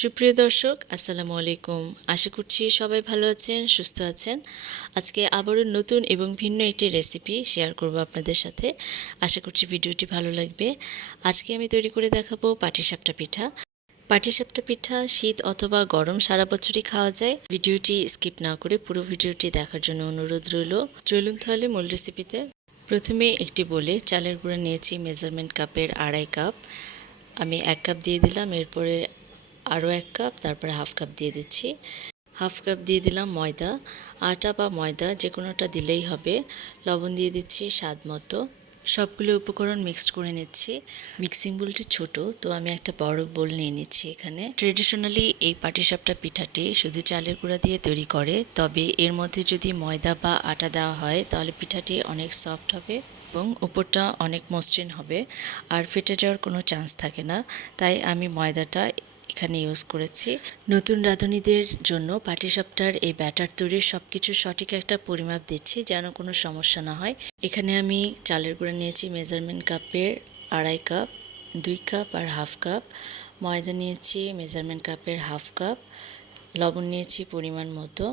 সুপ্রিয় দর্শক, আসসালামু আলাইকুম। আশা করছি সবাই ভালো আছেন, সুস্থ আছেন। আজকে আবারও নতুন এবং ভিন্ন একটি রেসিপি শেয়ার করব আপনাদের সাথে। আশা করছি ভিডিওটি ভালো লাগবে। আজকে আমি তৈরি করে দেখাবো পাটিসাপটা পিঠা। পাটিসাপটা পিঠা শীত অথবা গরম সারা বছরই খাওয়া যায়। ভিডিওটি স্কিপ না করে পুরো ভিডিওটি দেখার জন্য অনুরোধ রইল। চলুন তাহলে মূল রেসিপিতে। প্রথমে একটি বলে চালের গুঁড়া নিয়েছি মেজারমেন্ট কাপের আড়াই কাপ। আমি এক কাপ দিয়ে দিলাম, এরপরে আরও এক কাপ, তারপরে হাফ কাপ দিয়ে দিচ্ছি। হাফ কাপ দিয়ে দিলাম ময়দা। আটা বা ময়দা যে কোনোটা দিলেই হবে। লবণ দিয়ে দিচ্ছি স্বাদ মতো। সবগুলো উপকরণ মিক্সড করে নিচ্ছি। মিক্সিং বোলটি ছোট, তো আমি একটা বড় বোল নিয়ে নিচ্ছি এখানে। ট্রেডিশনালি এই পাটিসাপটা পিঠাটি শুধু চালের গুঁড়া দিয়ে তৈরি করে, তবে এর মধ্যে যদি ময়দা বা আটা দেওয়া হয়, তাহলে পিঠাটি অনেক সফট হবে এবং উপরটা অনেক মসৃণ হবে। আর ফেটে যাওয়ার কোনো চান্স থাকে না। তাই আমি ময়দাটা এখানে ইউজ করেছি। নতুন রাঁধুনিদের জন্য পাটিসাপটার এই ব্যাটার তৈরির সব কিছু সঠিক একটা পরিমাপ দিচ্ছি যেন কোনো সমস্যা না হয়। এখানে আমি চালের গুঁড়া নিয়েছি মেজারমেন্ট কাপের আড়াই কাপ দুই কাপ আর হাফ কাপ ময়দা নিয়েছি মেজারমেন্ট কাপের হাফ কাপ লবণ নিয়েছি পরিমাণ মতো।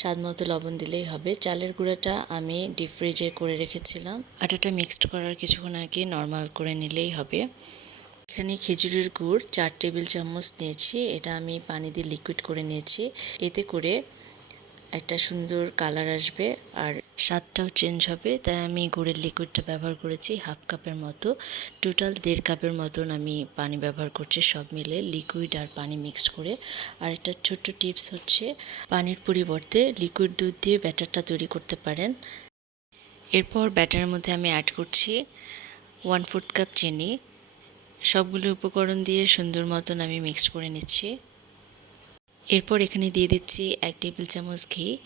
স্বাদ মতো লবণ দিলেই হবে। চালের গুঁড়াটা আমি ডিপ ফ্রিজে করে রেখেছিলাম। আটাটা মিক্সড করার কিছুক্ষণ আগে নর্মাল করে নিলেই হবে। এখানে খেজুরের গুড় চার টেবিল চামচ নিয়েছি। এটা আমি পানি দিয়ে লিকুইড করে নিয়েছি। এতে করে একটা সুন্দর কালার আসবে আর স্বাদটাও চেঞ্জ হবে। তাই আমি গুড়ের লিকুইডটা ব্যবহার করেছি হাফ কাপের মতো। টোটাল দেড় কাপের মতন আমি পানি ব্যবহার করছি সব মিলে লিকুইড আর পানি মিক্সড করে। আর একটা ছোট্ট টিপস হচ্ছে, পানির পরিবর্তে লিকুইড দুধ দিয়ে ব্যাটারটা তৈরি করতে পারেন। এরপর ব্যাটারের মধ্যে আমি অ্যাড করছি ওয়ান ফোর্থ কাপ চিনি। সবগুলো উপকরণ দিয়ে সুন্দর মতন আমি মিক্সড করে নিচ্ছি। এরপর এখানে দিয়ে দিচ্ছি এক টেবিল চামচ ঘি।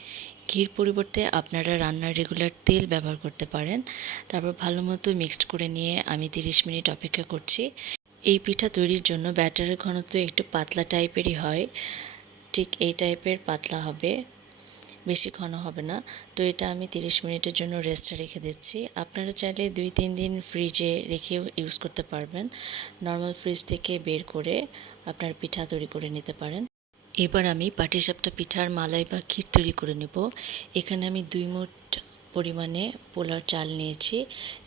ঘির পরিবর্তে আপনারা রান্নার রেগুলার তেল ব্যবহার করতে পারেন। তারপর ভালো মতো মিক্সড করে নিয়ে আমি তিরিশ মিনিট অপেক্ষা করছি। এই পিঠা তৈরির জন্য ব্যাটারের ঘনত্ব একটু পাতলা টাইপেরই হয়। ঠিক এই টাইপের পাতলা হবে। বেশি হবে না। তো এটা আমি তিরিশ মিনিটের জন্য রেস্টে রেখে দিচ্ছি। আপনারা চাইলে দুই, তিন দিন ফ্রিজে রেখেও ইউজ করতে পারবেন। নর্মাল ফ্রিজ থেকে বের করে আপনার পিঠা তৈরি করে নিতে পারেন। এবার আমি পাটিসাপটা পিঠার মালাই বা ক্ষীর তৈরি করে নেব। এখানে আমি দুই মুঠ পরিমাণে পোলার চাল নিয়েছি।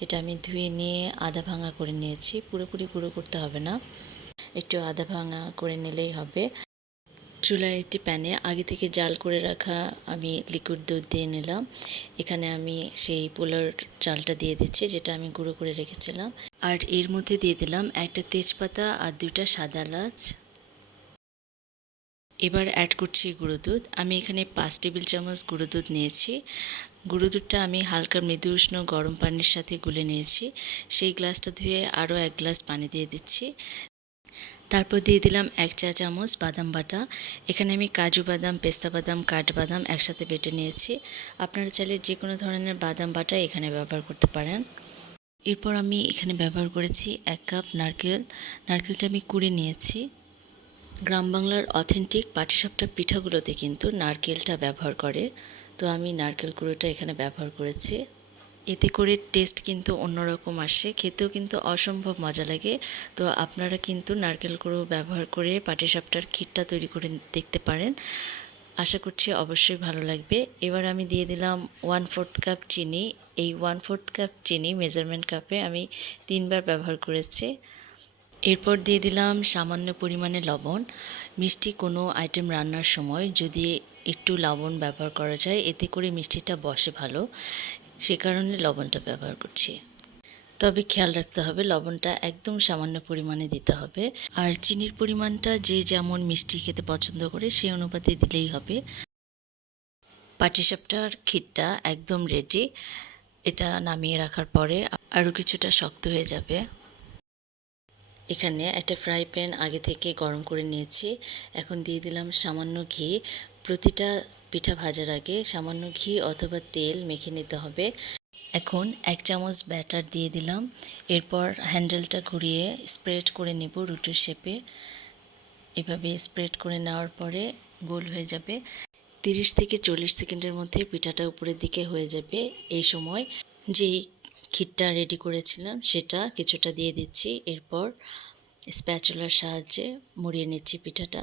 এটা আমি ধুয়ে নিয়ে আধা ভাঙা করে নিয়েছি। পুরোপুরি গুঁড়ো করতে হবে না। একটু আধা ভাঙা করে নিলেই হবে। চুলায় একটি প্যানে আগে থেকে জাল করে রাখা আমি লিকুইড দুধ দিয়ে নিলাম। এখানে আমি সেই পোলার চালটা দিয়ে দিচ্ছি, যেটা আমি গুঁড়ো করে রেখেছিলাম। আর এর মধ্যে দিয়ে দিলাম একটা তেজপাতা আর দুইটা সাদা এলাচ। এবার অ্যাড করছি গুঁড়ো দুধ। আমি এখানে পাঁচ টেবিল চামচ গুঁড়ো দুধ নিয়েছি। গুঁড়ো দুধটা আমি হালকা মৃদু উষ্ণ গরম পানির সাথে গুলে নিয়েছি। সেই গ্লাসটা ধুয়ে আরও এক গ্লাস পানি দিয়ে দিচ্ছি। তারপর দিয়ে দিলাম এক চা চামচ বাদাম বাটা। এখানে আমি কাজু বাদাম, পেস্তা বাদাম কাঠবাদাম একসাথে বেটে নিয়েছি। আপনারা চাইলে যে কোনো ধরনের বাদাম বাটা এখানে ব্যবহার করতে পারেন। এরপর আমি এখানে ব্যবহার করেছি এক কাপ নারকেল। নারকেলটা আমি কুড়ে নিয়েছি। গ্রাম বাংলার অথেন্টিক পাটিসাপটা পিঠাগুলোতে কিন্তু নারকেলটা ব্যবহার করে। তো আমি নারকেল কুড়োটা এখানে ব্যবহার করেছি। এতে করে টেস্ট কিন্তু অন্যরকম আসে, খেতেও কিন্তু অসম্ভব মজা লাগে। তো আপনারা কিন্তু নারকেল কুড়ো ব্যবহার করে পাটিসাপটার ক্ষীরটা তৈরি করে দেখতে পারেন। আশা করছি অবশ্যই ভালো লাগবে। এবার আমি দিয়ে দিলাম ওয়ান ফোর্থ কাপ চিনি। এই ওয়ান ফোর্থ কাপ চিনি মেজারমেন্ট কাপে আমি তিনবার ব্যবহার করেছি। এরপর দিয়ে দিলাম সামান্য পরিমাণে লবণ। মিষ্টি কোনো আইটেম রান্নার সময় যদি একটু লবণ ব্যবহার করা যায়, এতে করে মিষ্টিটা বসে ভালো। সে কারণে লবণটা ব্যবহার করছি। তবে খেয়াল রাখতে হবে, লবণটা একদম সামান্য পরিমাণে দিতে হবে। আর চিনির পরিমাণটা যে যেমন মিষ্টি খেতে পছন্দ করে, সেই অনুপাতে দিলেই হবে। পাটিসাপটার ক্ষীরটা একদম রেডি এটা নামিয়ে রাখার পরে আরও কিছুটা শক্ত হয়ে যাবে। এখানে একটা ফ্রাই প্যান আগে থেকে গরম করে নিয়েছি। এখন দিয়ে দিলাম সামান্য ঘি। প্রতিটা পিঠা ভাজার আগে সামান্য ঘি অথবা তেল মেখে নিতে হবে। এখন এক চামচ ব্যাটার দিয়ে দিলাম। এরপর হ্যান্ডেলটা ঘুরিয়ে স্প্রেড করে নেব রুটির শেপে। এভাবে স্প্রেড করে নেওয়ার পরে গোল হয়ে যাবে। তিরিশ থেকে চল্লিশ সেকেন্ডের মধ্যে পিঠাটা উপরের দিকে হয়ে যাবে। এই সময় যেই ক্ষীরটা রেডি করেছিলাম সেটা কিছুটা দিয়ে দিচ্ছি। এরপর স্প্যাচুলার সাহায্যে মুড়িয়ে নিচ্ছি পিঠাটা।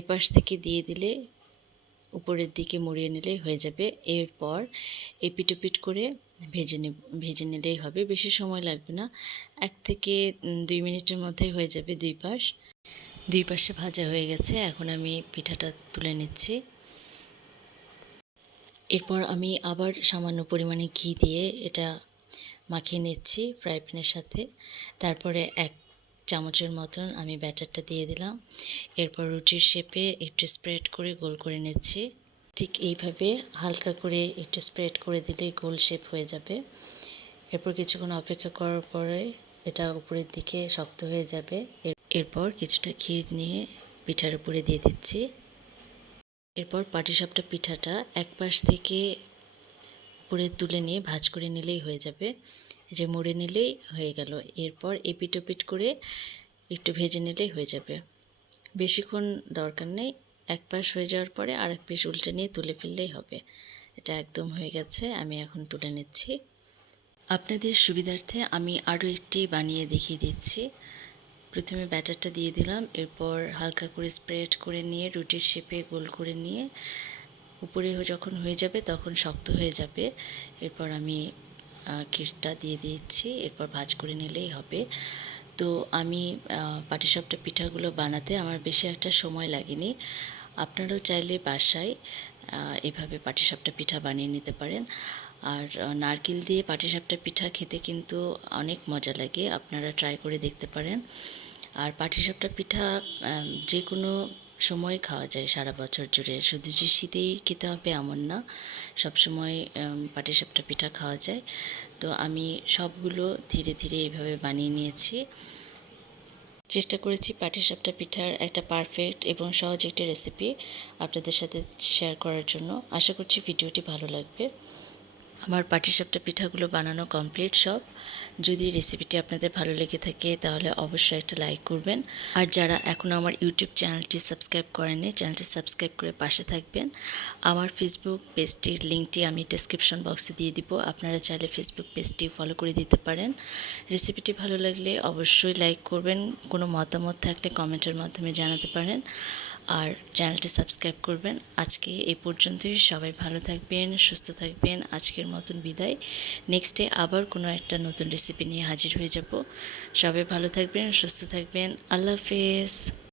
এপাশ থেকে দিয়ে দিলে উপরের দিকে মুড়িয়ে নিলেই হয়ে যাবে। এরপর এই পিটোপিট করে ভেজে ভেজে নিলেই হবে। বেশি সময় লাগবে না। এক থেকে দুই মিনিটের মধ্যেই হয়ে যাবে দুই পাশ। দুই পাশে ভাজা হয়ে গেছে। এখন আমি পিঠাটা তুলে নিচ্ছি। এরপর আমি আবার সামান্য পরিমাণে ঘি দিয়ে এটা মাখিয়ে নিচ্ছি ফ্রাই সাথে। তারপরে এক চামচের মতন আমি ব্যাটারটা দিয়ে দিলাম। এরপর রুটির শেপে একটু স্প্রেড করে গোল করে নিচ্ছি। ঠিক এইভাবে হালকা করে একটু স্প্রেড করে দিলেই গোল শেপ হয়ে যাবে। এরপর কিছুক্ষণ অপেক্ষা করার পরে এটা উপরের দিকে শক্ত হয়ে যাবে। এরপর কিছুটা ক্ষীর নিয়ে পিঠার উপরে দিয়ে দিচ্ছি। এরপর পাটিসাপটা পিঠাটা এক পাশ থেকে উপরে তুলে নিয়ে ভাজ করে নিলেই হয়ে যাবে। যে মুড়ে নিলেই হয়ে গেল। এরপর এপিট ওপিট করে একটু ভেজে নিলেই হয়ে যাবে। বেশিক্ষণ দরকার নেই। এক পাশ হয়ে যাওয়ার পরে আর এক পিস উল্টে নিয়ে তুলে ফেললেই হবে। এটা একদম হয়ে গেছে, আমি এখন তুলে নিচ্ছি। আপনাদের সুবিধার্থে আমি আরও একটি বানিয়ে দেখিয়ে দিচ্ছি। প্রথমে ব্যাটারটা দিয়ে দিলাম, এরপর হালকা করে স্প্রেড করে নিয়ে, রুটির শেপে গোল করে নিয়ে, উপরে যখন হয়ে যাবে তখন শক্ত হয়ে যাবে। এরপর আমি ক্ষীরটা দিয়ে দিচ্ছি এরপর ভাজ করে নিলেই হবে। তো আমি পাটিসাপটা পিঠাগুলো বানাতে আমার বেশি একটা সময় লাগেনি। আপনারাও চাইলে বাসায় এভাবে পাটিসাপটা পিঠা বানিয়ে নিতে পারেন। আর নারকেল দিয়ে পাটিসাপটা পিঠা খেতে কিন্তু অনেক মজা লাগে, আপনারা ট্রাই করে দেখতে পারেন। আর পাটিসাপটা পিঠা যে কোনো সময় খাওয়া যায় সারা বছর জুড়ে। শুধু যে শীতেই খেতে হবে এমন না, সবসময় পাটিসাপটা পিঠা খাওয়া যায়। তো আমি সবগুলো ধীরে ধীরে এইভাবে বানিয়ে নিয়েছি। চেষ্টা করেছি পাটিসাপটা পিঠার একটা পারফেক্ট এবং সহজ একটা রেসিপি আপনাদের সাথে শেয়ার করার জন্য। আশা করছি ভিডিওটি ভালো লাগবে। আমার পাটিসাপটা পিঠাগুলো বানানো কমপ্লিট সব। যদি রেসিপিটি আপনাদের ভালো লেগে থাকে, তাহলে অবশ্যই একটা লাইক করবেন। আর যারা এখনও আমার ইউটিউব চ্যানেলটি সাবস্ক্রাইব করেনি চ্যানেলটি সাবস্ক্রাইব করে পাশে থাকবেন। আমার ফেসবুক পেজটির লিঙ্কটি আমি ডেসক্রিপশন বক্সে দিয়ে দিব। আপনারা চাইলে ফেসবুক পেজটি ফলো করে দিতে পারেন। রেসিপিটি ভালো লাগলে অবশ্যই লাইক করবেন। কোনো মতামত থাকলে কমেন্টের মাধ্যমে জানাতে পারেন। আর চ্যানেলটি সাবস্ক্রাইব করবেন। আজকে এই পর্যন্তই। সবাই ভালো থাকবেন, সুস্থ থাকবেন। আজকের মতন বিদায়। নেক্সট ডে আবার কোনো একটা নতুন রেসিপি নিয়ে হাজির হয়ে যাব। সবাই ভালো থাকবেন, সুস্থ থাকবেন। আল্লাহ হাফেজ।